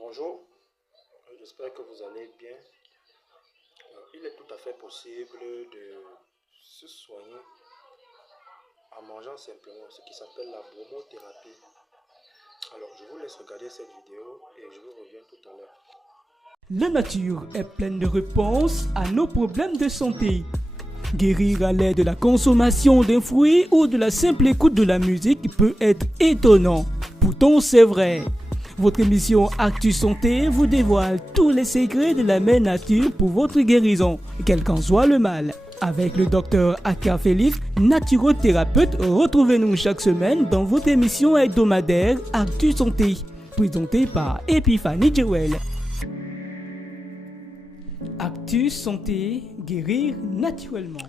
Bonjour, j'espère que vous allez bien. Il est tout à fait possible de se soigner en mangeant simplement ce qui s'appelle la bromothérapie. Alors, je vous laisse regarder cette vidéo et je vous reviens tout à l'heure. La nature est pleine de réponses à nos problèmes de santé. Guérir à l'aide de la consommation d'un fruit ou de la simple écoute de la musique peut être étonnant. Pourtant, c'est vrai. Votre émission Actu Santé vous dévoile tous les secrets de la mère nature pour votre guérison, quel qu'en soit le mal. Avec le docteur Aka Félix, naturothérapeute, retrouvez-nous chaque semaine dans votre émission hebdomadaire Actu Santé, présentée par Epiphanie Jewel. Actu Santé, guérir naturellement.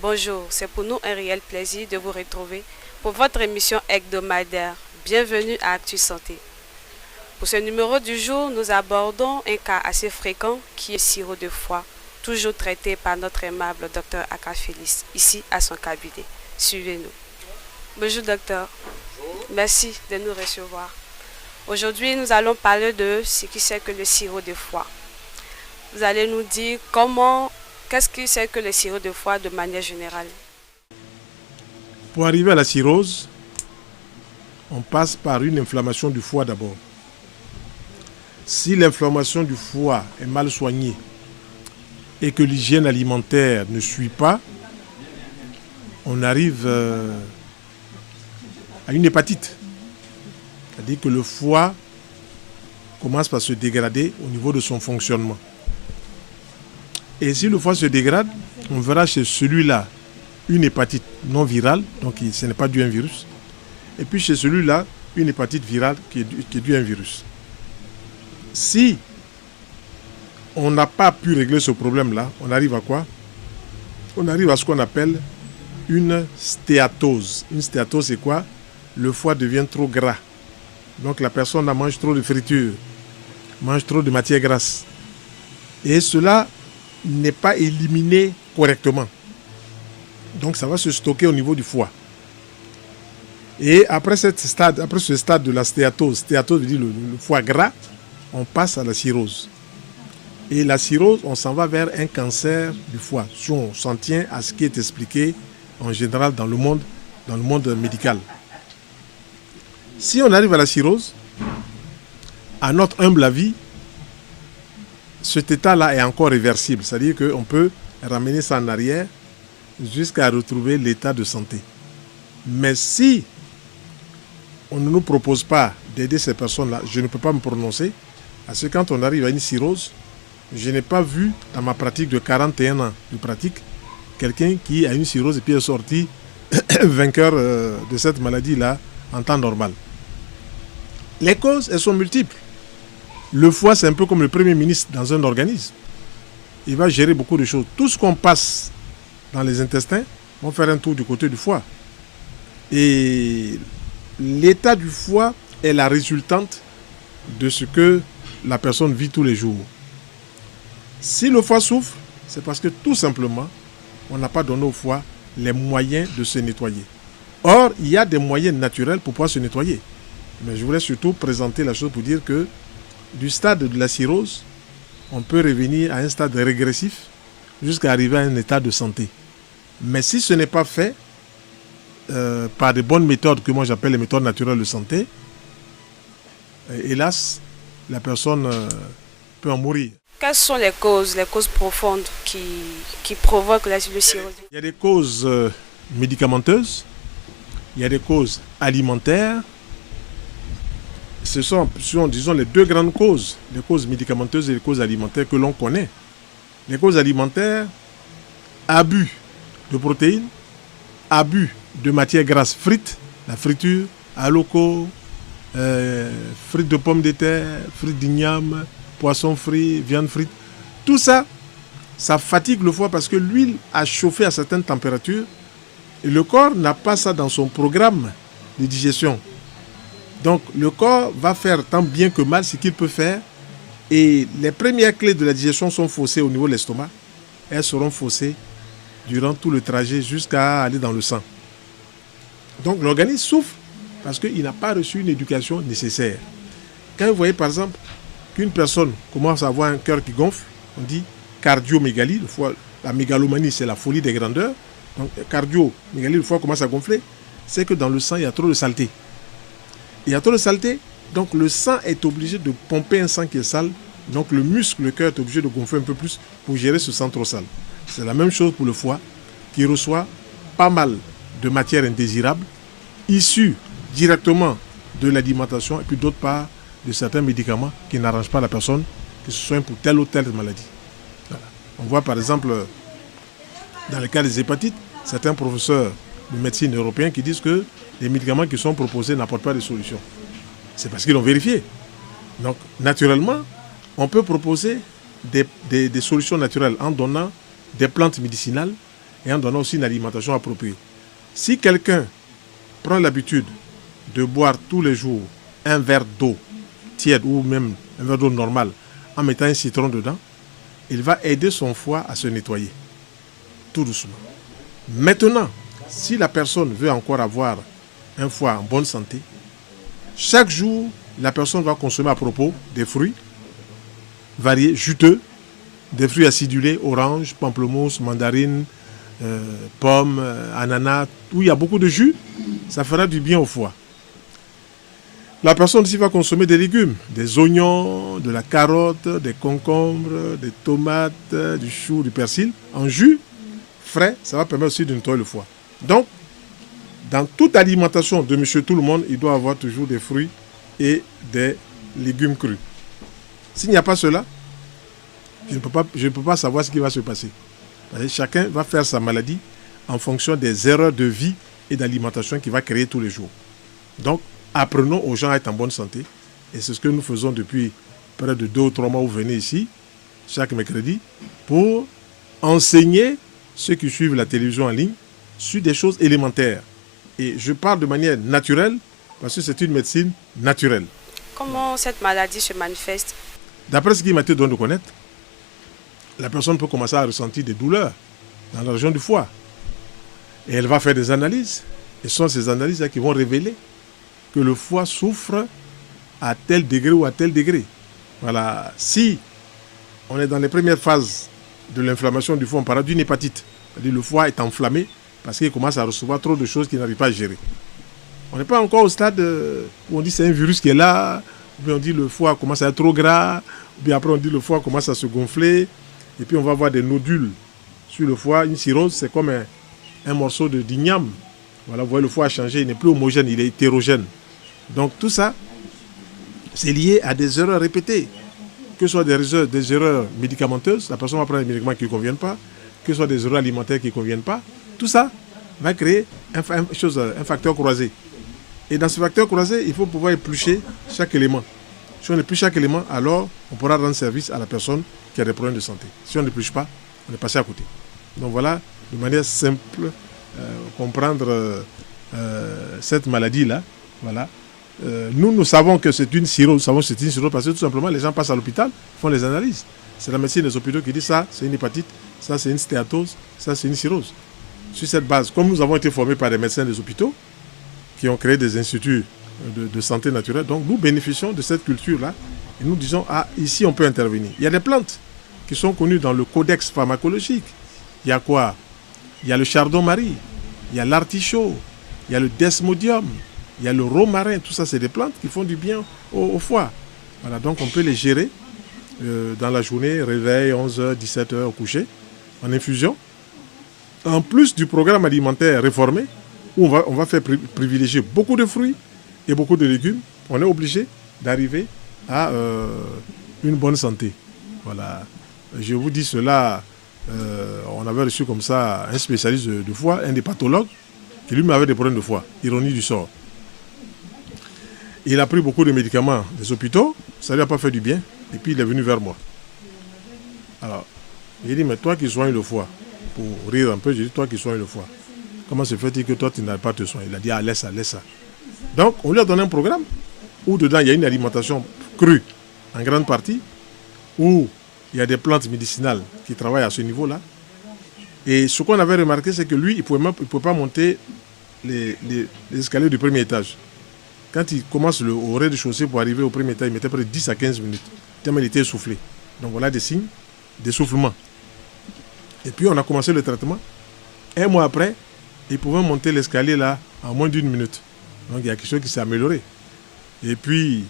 Bonjour, c'est pour nous un réel plaisir de vous retrouver pour votre émission hebdomadaire. Bienvenue à Actu Santé. Pour ce numéro du jour, nous abordons un cas assez fréquent qui est le sirop de foie, toujours traité par notre aimable docteur Aka Félix, ici à son cabinet. Suivez-nous. Bonjour docteur. Bonjour. Merci de nous recevoir. Aujourd'hui, nous allons parler de ce qui c'est que le sirop de foie. Vous allez nous dire qu'est-ce que c'est que le sirop de foie de manière générale. Pour arriver à la cirrhose, on passe par une inflammation du foie d'abord. Si l'inflammation du foie est mal soignée et que l'hygiène alimentaire ne suit pas, on arrive à une hépatite. C'est-à-dire que le foie commence par se dégrader au niveau de son fonctionnement. Et si le foie se dégrade, on verra chez celui-là une hépatite non virale, donc ce n'est pas dû à un virus. Et puis chez celui-là, une hépatite virale qui est due à un virus. Si on n'a pas pu régler ce problème-là, on arrive à quoi? On arrive à ce qu'on appelle une stéatose. Une stéatose, c'est quoi? Le foie devient trop gras. Donc la personne mange trop de friture, mange trop de matière grasse. Et cela n'est pas éliminé correctement. Donc ça va se stocker au niveau du foie. Et après ce stade de la stéatose veut dire le foie gras, on passe à la cirrhose. Et la cirrhose, on s'en va vers un cancer du foie, si on s'en tient à ce qui est expliqué en général dans le monde médical. Si on arrive à la cirrhose, à notre humble avis, cet état-là est encore réversible, c'est-à-dire qu'on peut ramener ça en arrière jusqu'à retrouver l'état de santé. Mais si on ne nous propose pas d'aider ces personnes-là, je ne peux pas me prononcer, parce que quand on arrive à une cirrhose, je n'ai pas vu dans ma pratique de 41 ans de pratique quelqu'un qui a une cirrhose et puis est sorti vainqueur de cette maladie-là en temps normal. Les causes, elles sont multiples. Le foie, c'est un peu comme le premier ministre dans un organisme. Il va gérer beaucoup de choses. Tout ce qu'on passe dans les intestins, on va faire un tour du côté du foie. Et l'état du foie est la résultante de ce que la personne vit tous les jours. Si le foie souffre, c'est parce que tout simplement, on n'a pas donné au foie les moyens de se nettoyer. Or, il y a des moyens naturels pour pouvoir se nettoyer. Mais je voulais surtout présenter la chose pour dire que du stade de la cirrhose, on peut revenir à un stade régressif jusqu'à arriver à un état de santé. Mais si ce n'est pas fait par de bonnes méthodes que moi j'appelle les méthodes naturelles de santé, hélas, la personne peut en mourir. Quelles sont les causes profondes qui provoquent la cirrhose? Il y a des causes médicamenteuses, il y a des causes alimentaires. Ce sont, disons, les deux grandes causes, les causes médicamenteuses et les causes alimentaires que l'on connaît. Les causes alimentaires, abus de protéines, abus de matières grasses frites, la friture, aloco, frites de pommes de terre, frites d'igname, poisson frit, viande frite. Tout ça, ça fatigue le foie parce que l'huile a chauffé à certaines températures et le corps n'a pas ça dans son programme de digestion. Donc le corps va faire tant bien que mal ce qu'il peut faire et les premières clés de la digestion sont faussées au niveau de l'estomac. Elles seront faussées durant tout le trajet jusqu'à aller dans le sang. Donc l'organisme souffre parce qu'il n'a pas reçu une éducation nécessaire. Quand vous voyez par exemple qu'une personne commence à avoir un cœur qui gonfle, on dit cardiomégalie. Le foie, la mégalomanie, c'est la folie des grandeurs. Donc, cardiomégalie, le foie commence à gonfler. C'est que dans le sang, il y a trop de saleté. Il y a trop de saleté, donc le sang est obligé de pomper un sang qui est sale. Donc le muscle, le cœur est obligé de gonfler un peu plus pour gérer ce sang trop sale. C'est la même chose pour le foie, qui reçoit pas mal de matière indésirable, issue directement de l'alimentation, et puis d'autre part de certains médicaments qui n'arrangent pas la personne, que ce soit pour telle ou telle maladie. Voilà. On voit par exemple, dans le cas des hépatites, certains professeurs de médecine européens qui disent que les médicaments qui sont proposés n'apportent pas de solution. C'est parce qu'ils l'ont vérifié. Donc, naturellement, on peut proposer des solutions naturelles en donnant des plantes médicinales et en donnant aussi une alimentation appropriée. Si quelqu'un prend l'habitude de boire tous les jours un verre d'eau tiède ou même un verre d'eau normale en mettant un citron dedans, il va aider son foie à se nettoyer, tout doucement. Maintenant, si la personne veut encore avoir un foie en bonne santé, chaque jour, la personne va consommer à propos des fruits variés, juteux, des fruits acidulés, orange, pamplemousse, mandarine, pommes, ananas, où il y a beaucoup de jus, ça fera du bien au foie. La personne aussi va consommer des légumes, des oignons, de la carotte, des concombres, des tomates, du chou, du persil, en jus frais, ça va permettre aussi de nettoyer le foie. Donc, dans toute alimentation de monsieur tout le monde, il doit avoir toujours des fruits et des légumes crus. S'il n'y a pas cela, je ne peux pas savoir ce qui va se passer. Chacun va faire sa maladie en fonction des erreurs de vie et d'alimentation qu'il va créer tous les jours. Donc, apprenons aux gens à être en bonne santé. Et c'est ce que nous faisons depuis près de 2 ou 3 mois où vous venez ici, chaque mercredi, pour enseigner ceux qui suivent la télévision en ligne sur des choses élémentaires. Et je parle de manière naturelle parce que c'est une médecine naturelle. Comment cette maladie se manifeste? D'après ce qui m'a été donné de connaître, la personne peut commencer à ressentir des douleurs dans la région du foie. Et elle va faire des analyses. Et ce sont ces analyses-là qui vont révéler que le foie souffre à tel degré ou à tel degré. Voilà. Si on est dans les premières phases de l'inflammation du foie, on parle d'une hépatite. C'est-à-dire le foie est enflammé parce qu'il commence à recevoir trop de choses qu'il n'arrive pas à gérer. On n'est pas encore au stade où on dit c'est un virus qui est là, ou bien on dit le foie commence à être trop gras, ou bien après on dit le foie commence à se gonfler, et puis on va avoir des nodules sur le foie. Une cirrhose, c'est comme un morceau d'igname. Voilà, vous voyez, le foie a changé, il n'est plus homogène, il est hétérogène. Donc tout ça, c'est lié à des erreurs répétées. Que ce soit des erreurs médicamenteuses, la personne va prendre des médicaments qui ne conviennent pas, que ce soit des erreurs alimentaires qui ne conviennent pas, tout ça va créer un facteur croisé. Et dans ce facteur croisé, il faut pouvoir éplucher chaque élément. Si on n'épluche chaque élément, alors on pourra rendre service à la personne qui a des problèmes de santé. Si on n'épluche pas, on est passé à côté. Donc voilà, de manière simple, comprendre cette maladie-là. Voilà. Nous savons que c'est une cirrhose. Nous savons que c'est une cirrhose parce que tout simplement, les gens passent à l'hôpital, font les analyses. C'est la médecine des hôpitaux qui dit ça, c'est une hépatite, ça c'est une stéatose, ça c'est une cirrhose. Sur cette base, comme nous avons été formés par des médecins des hôpitaux, qui ont créé des instituts de santé naturelle, donc nous bénéficions de cette culture-là et nous disons, ah, ici on peut intervenir. Il y a des plantes qui sont connues dans le codex pharmacologique. Il y a quoi? Il y a le chardon-marie, il y a l'artichaut, il y a le desmodium, il y a le romarin, tout ça c'est des plantes qui font du bien au foie. Voilà, donc on peut les gérer dans la journée, réveil, 11h, 17h au coucher, en infusion. En plus du programme alimentaire réformé, où on va faire privilégier beaucoup de fruits et beaucoup de légumes, on est obligé d'arriver à une bonne santé. Voilà. Je vous dis cela, on avait reçu comme ça un spécialiste de foie, un des pathologues, qui lui avait des problèmes de foie, ironie du sort. Il a pris beaucoup de médicaments des hôpitaux, ça ne lui a pas fait du bien, et puis il est venu vers moi. Alors, il dit, mais toi qui soignes le foie, pour rire un peu, j'ai dit, toi qui soignes le foie, comment se fait-il que toi tu n'arrives pas à te soigner? Il a dit, ah, laisse ça, laisse ça. Donc, on lui a donné un programme où dedans il y a une alimentation crue en grande partie, où il y a des plantes médicinales qui travaillent à ce niveau-là. Et ce qu'on avait remarqué, c'est que lui, il ne pouvait pas monter les escaliers du premier étage. Quand il commence au rez-de-chaussée pour arriver au premier étage, il mettait près de 10 à 15 minutes. tellement il était essoufflé. Donc voilà des signes d'essoufflement. Et puis on a commencé le traitement. Un mois après, il pouvait monter l'escalier là en moins d'1 minute. Donc il y a quelque chose qui s'est amélioré. Et puis,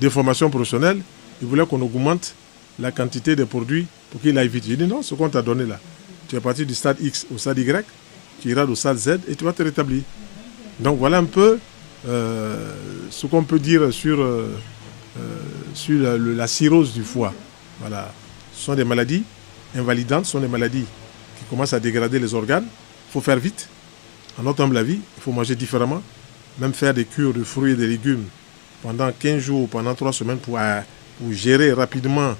déformation professionnelle, il voulait qu'on augmente la quantité de produits pour qu'il aille vite. J'ai dit non, ce qu'on t'a donné là, tu es parti du stade X au stade Y, tu iras au stade Z et tu vas te rétablir. Donc voilà un peu ce qu'on peut dire sur la cirrhose du foie. Voilà. Ce sont des maladies invalidantes, ce sont des maladies qui commencent à dégrader les organes. Il faut faire vite. En notre humble avis, il faut manger différemment. Même faire des cures de fruits et de légumes pendant 15 jours, pendant 3 semaines pour gérer rapidement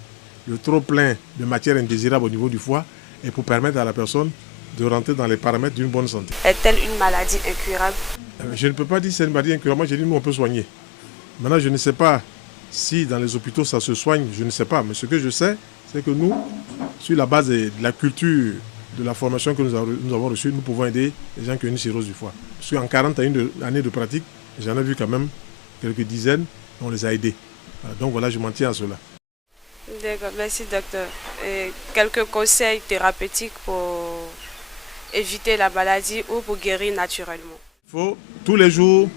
le trop-plein de matière indésirable au niveau du foie et pour permettre à la personne de rentrer dans les paramètres d'une bonne santé. Est-elle une maladie incurable? Je ne peux pas dire que c'est une maladie incurable. Moi, j'ai dit nous, on peut soigner. Maintenant, je ne sais pas si dans les hôpitaux ça se soigne, je ne sais pas. Mais ce que je sais, c'est que nous, sur la base de la culture, de la formation que nous avons reçue, nous pouvons aider les gens qui ont une cirrhose du foie. Parce qu'en 40 années de pratique, j'en ai vu quand même quelques dizaines, on les a aidés. Donc voilà, je m'en tiens à cela. D'accord, merci docteur. Et quelques conseils thérapeutiques pour éviter la maladie ou pour guérir naturellement? Il faut tous les jours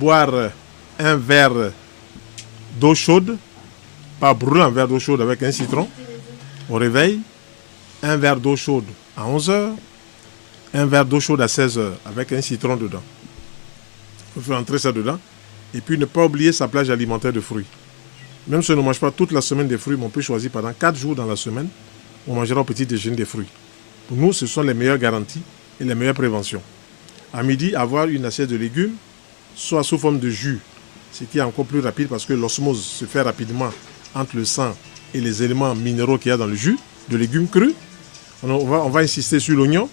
boire un verre d'eau chaude, pas brûler un verre d'eau chaude avec un citron au réveil, un verre d'eau chaude à 11h, un verre d'eau chaude à 16h avec un citron dedans. Il faut faire entrer ça dedans. Et puis ne pas oublier sa plage alimentaire de fruits. Même si on ne mange pas toute la semaine des fruits, mais on peut choisir pendant 4 jours dans la semaine, on mangera au petit déjeuner des fruits. Pour nous, ce sont les meilleures garanties et les meilleures préventions. À midi, avoir une assiette de légumes, soit sous forme de jus, ce qui est encore plus rapide parce que l'osmose se fait rapidement entre le sang et les éléments minéraux qu'il y a dans le jus de légumes crus. On va insister sur l'oignon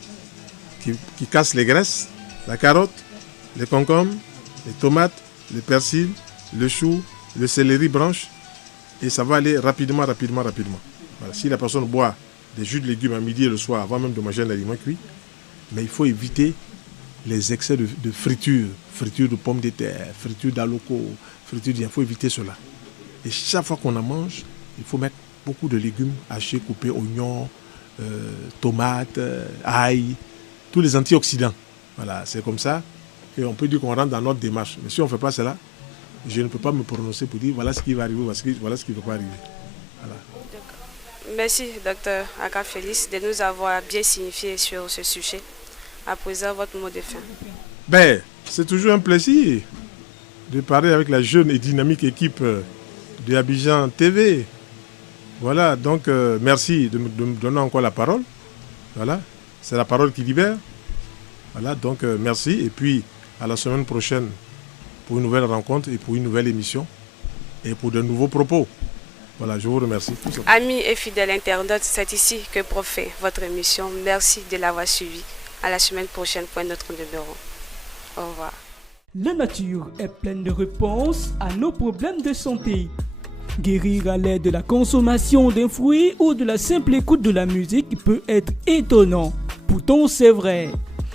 qui casse les graisses, la carotte, les concombres, les tomates, le persil, le chou, le céleri branche. Et ça va aller rapidement. Voilà. Si la personne boit des jus de légumes à midi et le soir, avant même de manger un aliment cuit, mais il faut éviter les excès de friture de pommes de terre, friture d'aloco, il faut éviter cela. Et chaque fois qu'on en mange, il faut mettre beaucoup de légumes hachés, coupés, oignons, tomates, ail, tous les antioxydants. Voilà, c'est comme ça qu'on peut dire qu'on rentre dans notre démarche. Mais si on ne fait pas cela, je ne peux pas me prononcer pour dire voilà ce qui va arriver, voilà ce qui ne va pas arriver. Voilà. Merci, docteur Aka Félix, de nous avoir bien signifié sur ce sujet. À présent, votre mot de fin. C'est toujours un plaisir de parler avec la jeune et dynamique équipe de Abidjan TV. Voilà, donc merci de me donner encore la parole. Voilà, c'est la parole qui libère. Voilà, donc merci. Et puis, à la semaine prochaine pour une nouvelle rencontre et pour une nouvelle émission et pour de nouveaux propos. Voilà, je vous remercie. Amis et fidèles internautes, c'est ici que profite votre émission. Merci de l'avoir suivi. À la semaine prochaine pour un autre numéro. Au revoir. La nature est pleine de réponses à nos problèmes de santé. Guérir à l'aide de la consommation d'un fruit ou de la simple écoute de la musique peut être étonnant. Pourtant, c'est vrai.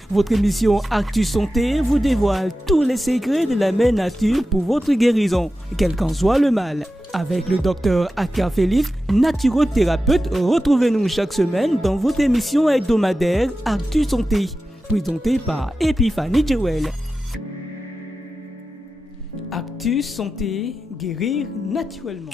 Votre émission Actu Santé vous dévoile tous les secrets de la mère nature pour votre guérison, quel qu'en soit le mal. Avec le docteur Aka Félix, naturothérapeute, retrouvez-nous chaque semaine dans votre émission hebdomadaire Actu Santé, présentée par Epiphanie Jewel. Actu Santé, guérir naturellement.